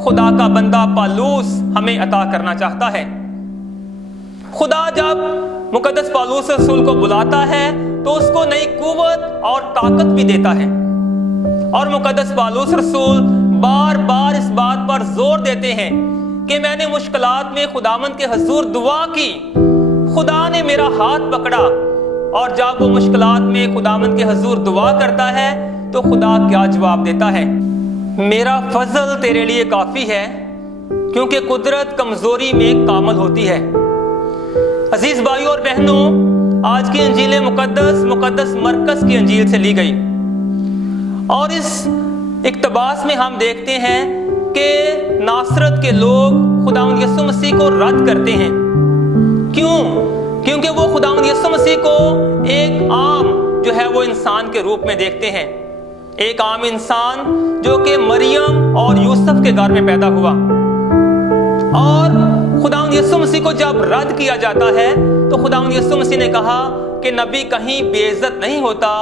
خدا کا بندہ پالوس ہمیں عطا کرنا چاہتا ہے۔ خدا جب مقدس پالوس رسول کو بلاتا ہے تو اس کو نئی قوت اور طاقت بھی دیتا ہے، اور مقدس پالوس رسول بار بار اس بات پر زور دیتے ہیں کہ میں نے مشکلات میں خداوند کے حضور دعا کی، خدا نے میرا ہاتھ پکڑا، اور جب وہ مشکلات میں خداوند کے حضور دعا کرتا ہے تو خدا کیا جواب دیتا ہے؟ میرا فضل تیرے لیے کافی ہے کیونکہ قدرت کمزوری میں کامل ہوتی ہے۔ عزیز بھائیوں اور بہنوں، آج کی انجیل مقدس مرکز کی انجیل سے لی گئی، اور اس اقتباس میں ہم دیکھتے ہیں کہ ناصرت کے لوگ خداوند یسوع مسیح کو رد کرتے ہیں۔ کیوں؟ کیونکہ وہ خداوند یسوع مسیح کو ایک عام جو ہے وہ انسان کے روپ میں دیکھتے ہیں، ایک عام انسان جو کہ مریم اور یوسف کے گھر میں پیدا ہوا، اور خداوند یسوع مسیح کو جب رد کیا جاتا ہے تو خداوند یسوع مسیح نے کہا کہ نبی کہیں بے عزت نہیں ہوتا،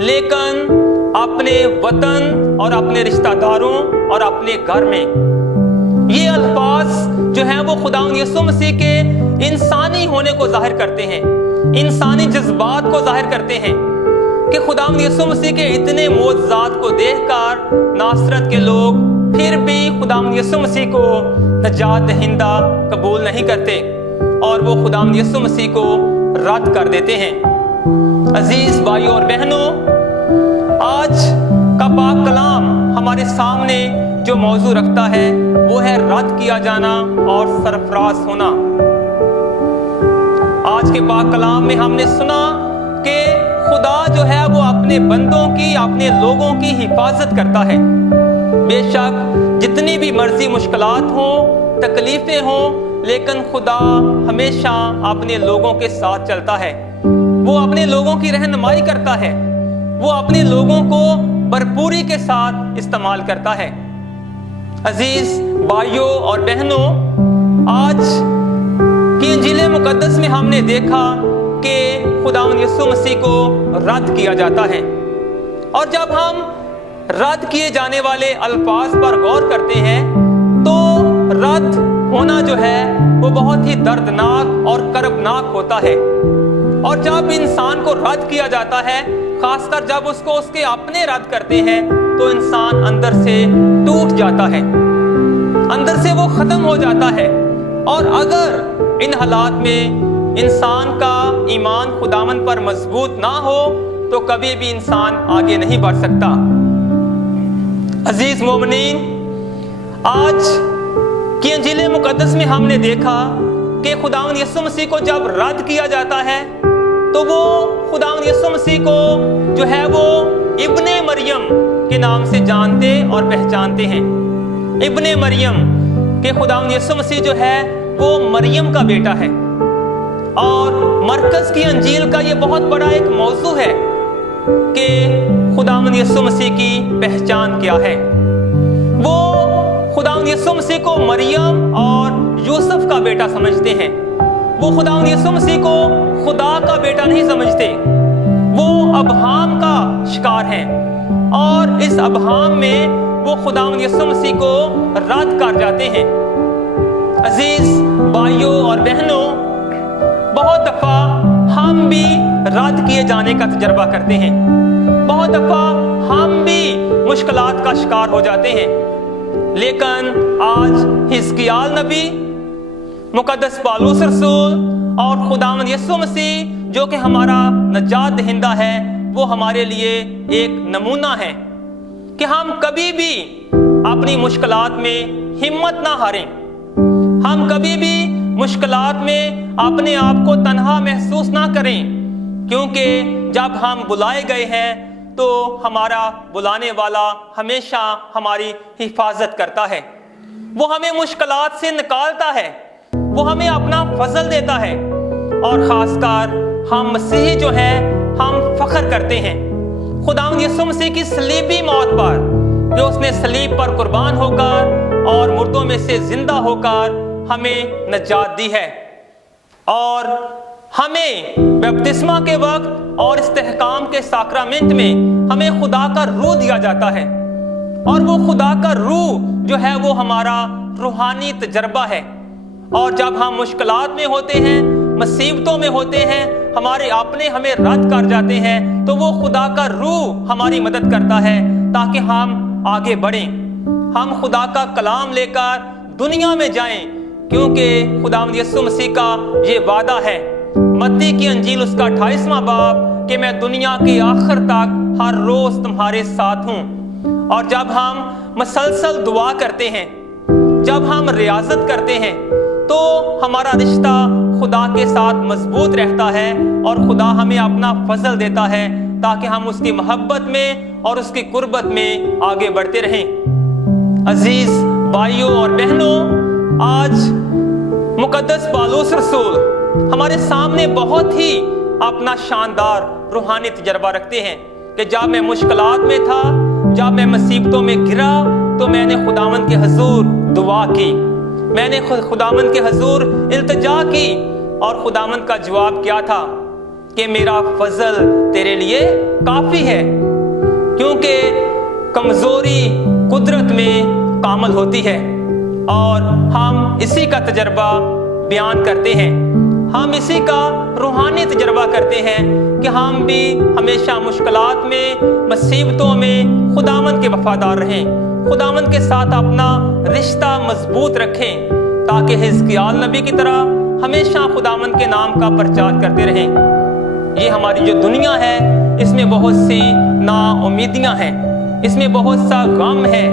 لیکن اپنے وطن اور اپنے رشتہ داروں اور اپنے گھر میں۔ یہ الفاظ جو ہیں وہ خداوند یسوع مسیح کے انسانی ہونے کو ظاہر کرتے ہیں، انسانی جذبات کو ظاہر کرتے ہیں، کہ خداوند یسوع مسیح کے اتنے معجزات کو دیکھ کر ناصرت کے لوگ پھر بھی خداوند یسوع مسیح کو نجات دہندہ قبول نہیں کرتے، اور وہ خداوند یسوع مسیح کو رد کر دیتے ہیں۔ عزیز بھائیوں اور بہنوں، آج کا پاک کلام ہمارے سامنے جو موضوع رکھتا ہے وہ ہے رد کیا جانا اور سرفراز ہونا۔ آج کے پاک کلام میں ہم نے سنا کہ خدا جو ہے وہ اپنے بندوں کی، اپنے لوگوں کی حفاظت کرتا ہے۔ بے شک جتنی بھی مرضی مشکلات ہوں، تکلیفیں ہوں، لیکن خدا ہمیشہ اپنے لوگوں کے ساتھ چلتا ہے، وہ اپنے لوگوں کی رہنمائی کرتا ہے، وہ اپنے لوگوں کو بھرپوری کے ساتھ استعمال کرتا ہے۔ عزیز بھائیوں اور بہنوں، آج کی انجیل مقدس میں ہم نے دیکھا کہ خداوند یسوع مسیح کو رد کیا جاتا ہے، اور جب ہم رد کیے جانے والے الفاظ پر غور کرتے ہیں تو رد ہونا جو ہے وہ بہت ہی دردناک اور کربناک ہوتا ہے، اور جب انسان کو رد کیا جاتا ہے، خاص کر جب اس کو اس کے اپنے رد کرتے ہیں، تو انسان اندر سے ٹوٹ جاتا ہے، اندر سے وہ ختم ہو جاتا ہے، اور اگر ان حالات میں انسان کا ایمان خداوند پر مضبوط نہ ہو تو کبھی بھی انسان آگے نہیں بڑھ سکتا۔ عزیز مومنین، آج کی انجیل مقدس میں ہم نے دیکھا کہ خداوند یسوع مسیح کو جب رد کیا جاتا ہے تو وہ خداوند یسوع مسیح کو جو ہے وہ ابن مریم کے نام سے جانتے اور پہچانتے ہیں۔ ابن مریم کہ خداوند یسوع مسیح جو ہے وہ مریم کا بیٹا ہے، اور مرکز کی انجیل کا یہ بہت بڑا ایک موضوع ہے کہ خداوند یسوع مسیح کی پہچان کیا ہے۔ وہ خداوند یسوع مسیح کو مریم اور یوسف کا بیٹا سمجھتے ہیں، وہ خداوند یسوع مسیح کو خدا کا بیٹا نہیں سمجھتے، وہ ابہام کا شکار ہیں، اور اس ابہام میں وہ خداوند یسوع مسیح کو رد کر جاتے ہیں۔ عزیز بھائیوں اور بہنوں، بہت دفعہ ہم بھی رد کیے جانے کا تجربہ کرتے ہیں، بہت دفعہ ہم بھی مشکلات کا شکار ہو جاتے ہیں، لیکن آج حزقیال نبی، مقدس پالوس رسول اور خداوند یسوع مسیح جو کہ ہمارا نجات دہندہ ہے، وہ ہمارے لیے ایک نمونہ ہے کہ ہم کبھی بھی اپنی مشکلات میں ہمت نہ ہاریں، ہم کبھی بھی مشکلات میں اپنے آپ کو تنہا محسوس نہ کریں، کیونکہ جب ہم بلائے گئے ہیں تو ہمارا بلانے والا ہمیشہ ہماری حفاظت کرتا ہے، وہ ہمیں مشکلات سے نکالتا ہے، وہ ہمیں اپنا فضل دیتا ہے، اور خاص کر ہم مسیحی جو ہیں ہم فخر کرتے ہیں خداوند یسوع مسیح کی صلیبی موت پر، کہ اس نے صلیب پر قربان ہو کر اور مردوں میں سے زندہ ہو کر ہمیں نجات دی ہے، اور ہمیں بپتسمہ کے وقت اور استحکام کے ساکرامنٹ میں ہمیں خدا کا روح دیا جاتا ہے، اور وہ خدا کا روح جو ہے وہ ہمارا روحانی تجربہ ہے۔ اور جب ہم مشکلات میں ہوتے ہیں، مصیبتوں میں ہوتے ہیں، ہمارے اپنے ہمیں رد کر جاتے ہیں، تو وہ خدا کا روح ہماری مدد کرتا ہے تاکہ ہم آگے بڑھیں، ہم خدا کا کلام لے کر دنیا میں جائیں، کیونکہ خداوند یسوع مسیح کا یہ وعدہ ہے، متی کی انجیل اس کا 28واں باب، کہ میں دنیا کے آخر تک ہر روز تمہارے ساتھ ہوں۔ اور جب ہم مسلسل دعا کرتے ہیں، جب ہم ریاضت کرتے ہیں، تو ہمارا رشتہ خدا کے ساتھ مضبوط رہتا ہے اور خدا ہمیں اپنا فضل دیتا ہے تاکہ ہم اس کی محبت میں اور اس کی قربت میں آگے بڑھتے رہیں۔ عزیز بھائیوں اور بہنوں، آج مقدس پالوس رسول ہمارے سامنے بہت ہی اپنا شاندار روحانی تجربہ رکھتے ہیں کہ جب میں مشکلات میں تھا، جب میں مصیبتوں میں گرا، تو میں نے خداوند کے حضور دعا کی، میں نے خداوند کے حضور التجا کی، اور خداوند کا جواب کیا تھا کہ میرا فضل تیرے لیے کافی ہے، کیونکہ کمزوری قدرت میں کامل ہوتی ہے۔ اور ہم اسی کا تجربہ بیان کرتے ہیں، ہم اسی کا روحانی تجربہ کرتے ہیں کہ ہم بھی ہمیشہ مشکلات میں، مصیبتوں میں خداوند کے وفادار رہیں، خداوند کے ساتھ اپنا رشتہ مضبوط رکھیں، تاکہ حزقیال نبی کی طرح ہمیشہ خداوند کے نام کا پرچار کرتے رہیں۔ یہ ہماری جو دنیا ہے، اس میں بہت سی نا امیدیاں ہیں، اس میں بہت سا غم ہے،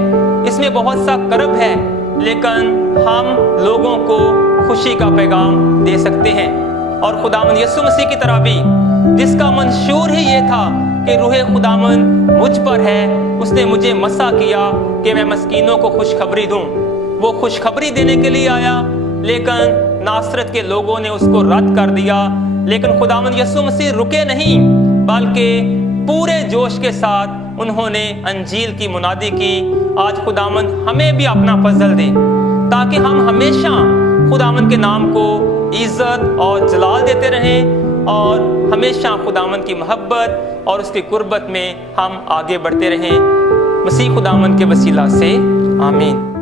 اس میں بہت سا کرب ہے، لیکن ہم لوگوں کو خوشی کا پیغام دے سکتے ہیں۔ اور خداوند یسوع مسیح کی طرح بھی، جس کا منشور ہی یہ تھا کہ روح خداوند مجھ پر ہے، اس نے مجھے مسا کیا کہ میں مسکینوں کو خوشخبری دوں۔ وہ خوشخبری دینے کے لیے آیا، لیکن ناصرت کے لوگوں نے اس کو رد کر دیا، لیکن خداوند یسوع مسیح رکے نہیں، بلکہ پورے جوش کے ساتھ انہوں نے انجیل کی منادی کی۔ آج خداوند ہمیں بھی اپنا فضل دے تاکہ ہم ہمیشہ خداوند کے نام کو عزت اور جلال دیتے رہیں، اور ہمیشہ خداوند کی محبت اور اس کی قربت میں ہم آگے بڑھتے رہیں۔ مسیح خداوند کے وسیلہ سے آمین۔